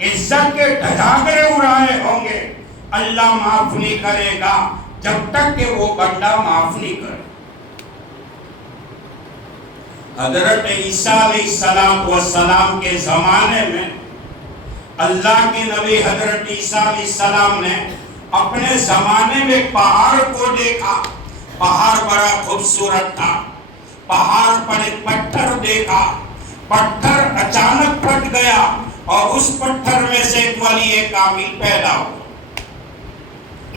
عزت کے ڈھجاگرے اڑائے ہوں گے، اللہ معاف نہیں کرے گا جب تک کہ وہ بندہ معاف نہیں کرے۔ حضرت عیسیٰ علیہ السلام کے زمانے میں اللہ کے نبی حضرت عیسیٰ علیہ السلام نے اپنے زمانے میں پہاڑ کو دیکھا۔ پہاڑ بڑا خوبصورت تھا، پہاڑ پر ایک پتھر دیکھا، پتھر اچانک پھٹ گیا اور اس پتھر میں سے ایک ولی کامل پیدا ہوا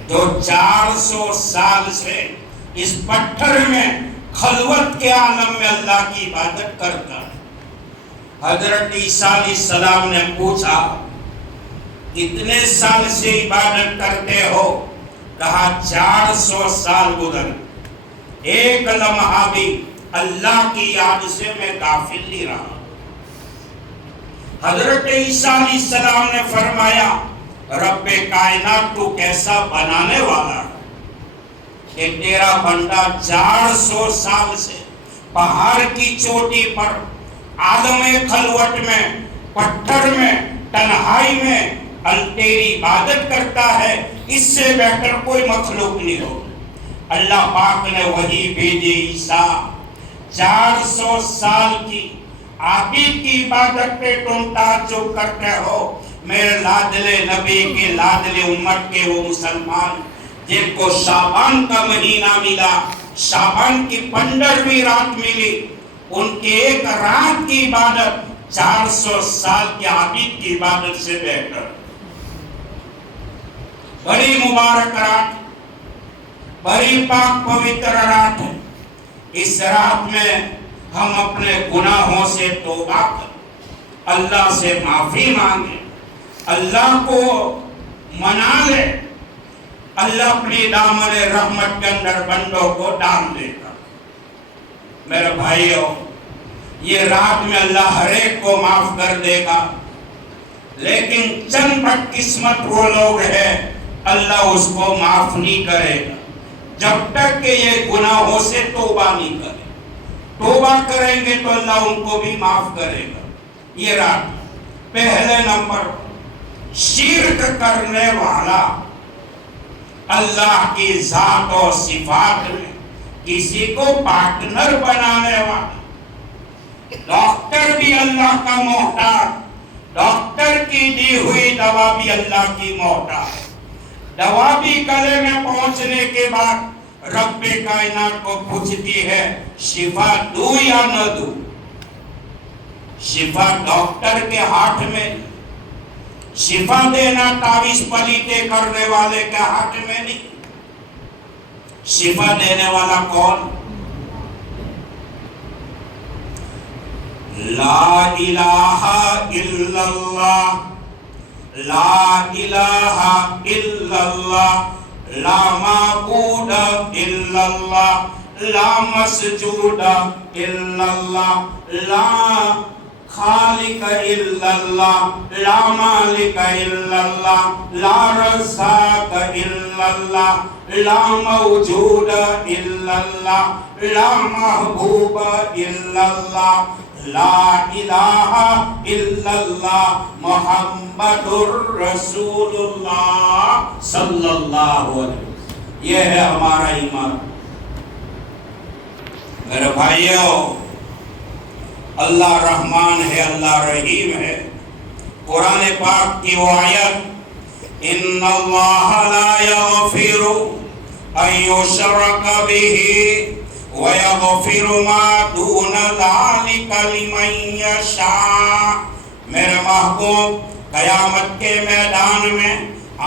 جو 400 سال سے اس پتھر میں خلوت کے عالم میں اللہ کی عبادت کرتا ہے۔ حضرت عیسیٰ علیہ السلام نے پوچھا کتنے سال سے عبادت کرتے ہو؟ کہا 400 سال گزر، ایک لمحہ بھی اللہ کی یاد سے میں غافل نہیں رہا۔ حضرت عیسیٰ علیہ السلام نے فرمایا رب کائنات تو کیسا بنانے والا ہے کہ تیرا بندہ 400 سال سے پہاڑ کی چوٹی پر عالم خلوت میں پتھر میں تنہائی میں تیری عبادت کرتا ہے، اس سے بہتر کوئی مخلوق نہیں ہو۔ اللہ پاک نے وحی بھیجی، عیسیٰ 400 سال کی عابد کی عبادت پہ تم تعجب کرتے ہو؟ میرے لاڈلے نبی کے لاڈلے امت کے وہ مسلمان جن کو شعبان کا مہینہ ملا، شعبان کی 15ویں رات ملی، ان کے ایک رات کی عبادت 400 سال کے عابد کی عبادت سے بہتر۔ بڑی مبارک رات، بڑی پاک پوتر رات ہے۔ اس رات میں ہم اپنے گناہوں سے توبہ کریں، اللہ سے معافی مانگیں، اللہ کو منا لے، اللہ اپنی دامن رحمت کے اندر بندوں کو ڈال دے گا۔ میرے بھائیوں، یہ رات میں اللہ ہر ایک کو معاف کر دے گا، لیکن چند بدقسمت وہ لوگ ہیں اللہ اس کو معاف نہیں کرے گا جب تک کہ یہ گناہوں سے توبہ نہیں کرے۔ توبہ کریں گے تو اللہ ان کو بھی معاف کرے گا۔ یہ رات پہلے نمبر، شرک کرنے والا اللہ کی ذات و صفات میں کسی کو پارٹنر بنانے والا، ڈاکٹر بھی اللہ کا محتاج، ڈاکٹر کی دی ہوئی دوا بھی اللہ کی محتاج، دوا بھی گلے میں پہنچنے کے بعد رب کائنات کو پوچھتی ہے شفا دوں یا نہ دوں۔ شفا ڈاکٹر کے ہاتھ میں، شفا دینا تعویذ پلیتے کرنے والے کے ہاتھ میں نہیں۔ شفا دینے والا کون؟ لا الہ الا اللہ، لا الہ الا اللہ، لا معبود الا اللہ، لا مسجود الا اللہ، لا خالق الا اللہ، لا مالک الا اللہ، لا رزاق الا اللہ، لا موجود الا اللہ، لا محبوب الا اللہ، لا الہ الا اللہ محمد الرسول اللہ صلی اللہ علیہ وسلم۔ یہ ہے ہمارا ایمان۔ میرے بھائیوں، اللہ رحمان ہے، اللہ رحیم ہے۔ قرآن پاک کی وہ آیت ان اللہ لا یغفر ان یشرک بہ وَيَغْفِرُ مَا دُونَ ذَلِكَ لِمَن يَشَاءُ۔ میرے محبوب، قیامت کے میدان میں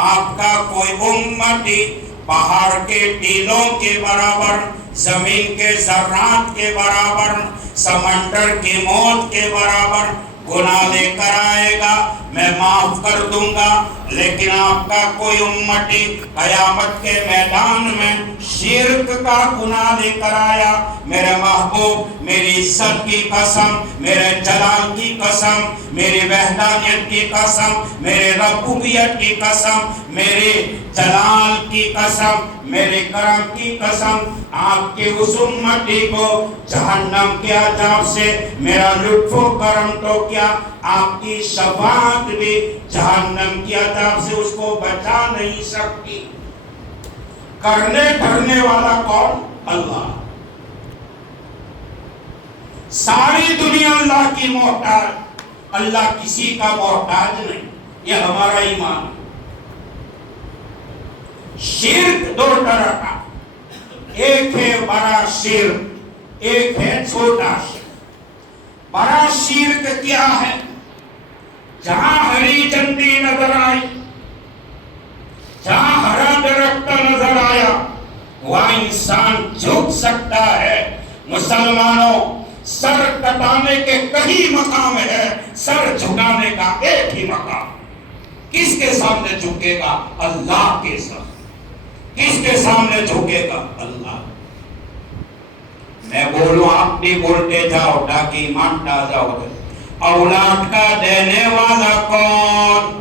آپ کا کوئی امتی پہاڑ کے ٹیلوں کے برابر، زمین کے ذرات کے برابر، سمندر کی موت کے برابر گناہ لے کر آئے گا، میں معاف کر دوں گا۔ لیکن آپ کا کوئی امتی قیامت کے میدان میں شرک کا گناہ لے کر آیا، میرے محبوب، میری عزت کی قسم، میرے جلال کی قسم، میری وحدانیت کی قسم، میرے ربوبیت کی قسم، میرے جلال کی قسم، میرے کرم کی قسم، آپ کے اس امتی کو جہنم کے عذاب سے میرا لطف و کرم تو کیا، آپ کی شفاعت بھی جہنم کے عذاب سے اس کو بچا نہیں سکتی۔ کرنے دھرنے والا کون؟ اللہ۔ ساری دنیا اللہ کی محتاج، اللہ کسی کا محتاج نہیں، یہ ہمارا ایمان ہے۔ شرک دو طرح کا، ایک ہے بڑا شرک، ایک ہے چھوٹا شرک۔ بڑا شرک کیا ہے؟ جہاں ہری جھنڈی نظر آئی، جہاں ہرا درخت نظر آیا، وہاں انسان جھک سکتا ہے۔ مسلمانوں، سر کٹانے کے کئی مقام ہے، سر جھکانے کا ایک ہی مقام۔ کس کے سامنے جھکے گا؟ اللہ کے سامنے۔ کس کے سامنے جھکے گا؟ اللہ۔ میں بولوں، آپ بھی بولتے جاؤ تاکہ ایمان تازہ ہو جائے۔ اولاد کا دینے والا کون؟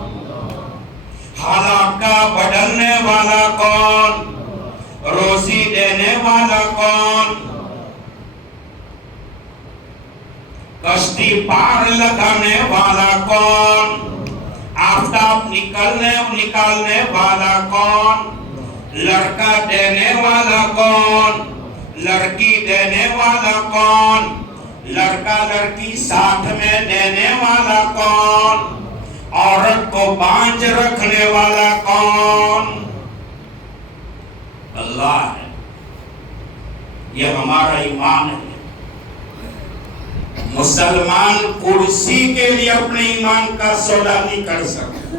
حالات کا بدلنے والا کون؟ روزی دینے والا کون؟ کشتی پار لگانے والا کون؟ آفتاب نکالنے والا کون؟ لڑکا دینے والا کون؟ لڑکی دینے والا کون؟ لڑکا لڑکی ساتھ میں دینے والا کون؟ عورت کو بانجھ رکھنے والا کون؟ اللہ ہے۔ یہ ہمارا ایمان ہے۔ مسلمان کرسی کے لیے اپنے ایمان کا سودا نہیں کر سکتا،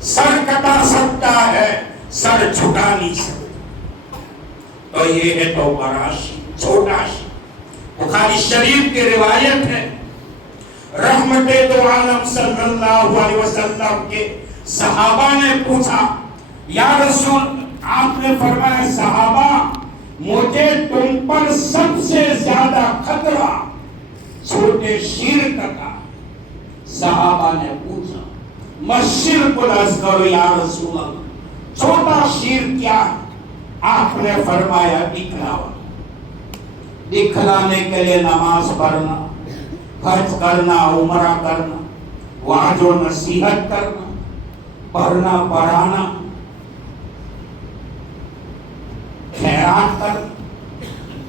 سر کٹا سکتا ہے، سر جھکا نہیں سکتا۔ تو یہ ہے تو بڑا شرک، چھوٹا شرک۔ بخاری شریف کی روایت ہے، رحمت دو عالم صلی اللہ علیہ وسلم کے صحابہ نے پوچھا، یا رسول، آپ نے فرمایا صحابہ مجھے تم پر سب سے زیادہ خطرہ چھوٹے شرک کا۔ صحابہ نے پوچھا، مشرک الاصغر یا رسول اللہ، چھوٹا شرک کیا ہے؟ آپ نے فرمایا دکھلاوا۔ دکھلانے کے لیے نماز پڑھنا، حج کرنا، عمرہ کرنا، وعظ و نصیحت کرنا، پڑھنا پڑھانا، خیرات کرنا،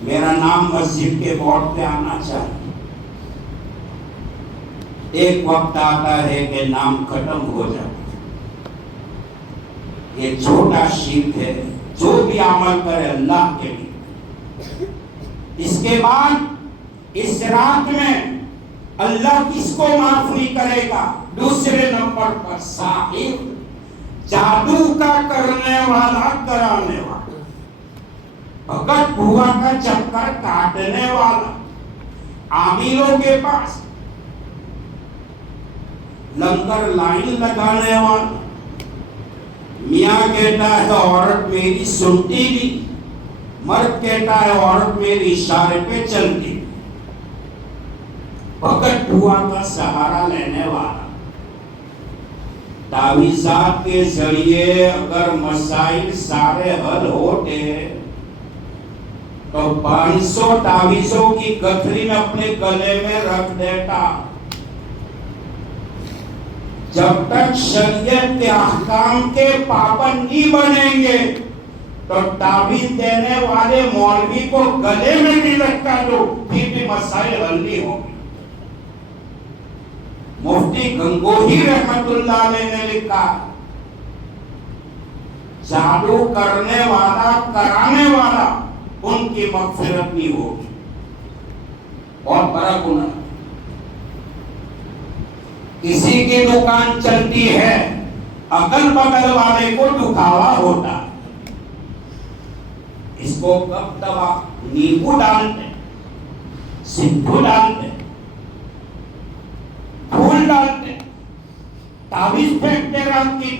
میرا نام مسجد کے بورڈ پہ آنا چاہیے۔ ایک وقت آتا ہے کہ نام ختم ہو جاتا۔ یہ چھوٹا شرک ہے، جو بھی عمل کرے اللہ کے لیے۔ اس کے بعد اس رات میں اللہ کس کو معاف نہیں کرے گا؟ دوسرے نمبر پر ساحر، جادو کا کرنے والا، کرانے والا، بھگت بھوا کا چکر کاٹنے والا، عاملوں کے پاس لنگر لائن لگانے والا۔ میاں کہتا ہے عورت میری سنتی نہیں، مرد کہتا ہے عورت میری اشارے پہ چلتی۔ بھگت بھوا کا سہارا لینے والا، تعویذات کے ذریعے اگر مسائل سارے حل ہوتے تو 500 تعویذوں کی گٹھری میں اپنے گلے میں رکھ دیتا۔ جب تک شریعت کے احکام کے پابند نہیں بنیں گے تو تعویذ دینے والے مولوی کو گلے میں نہیں لٹکا دو، پھر بھی مسائل حل نہیں ہوں گے۔ مفتی گنگوہی رحمت اللہ علیہ نے لکھا، جادو کرنے والا، کرانے والا، ان کی مغفرت نہیں ہوگی۔ بہت بڑا گناہ۔ کسی کی دکان چلتی ہے، اگل بغل والے کو دکھاوا ہوتا، اس کو کب دوا نیبو ڈالتے، سندھو ڈالتے، پھول ڈالتے، تعویذ پھینکتے رات کی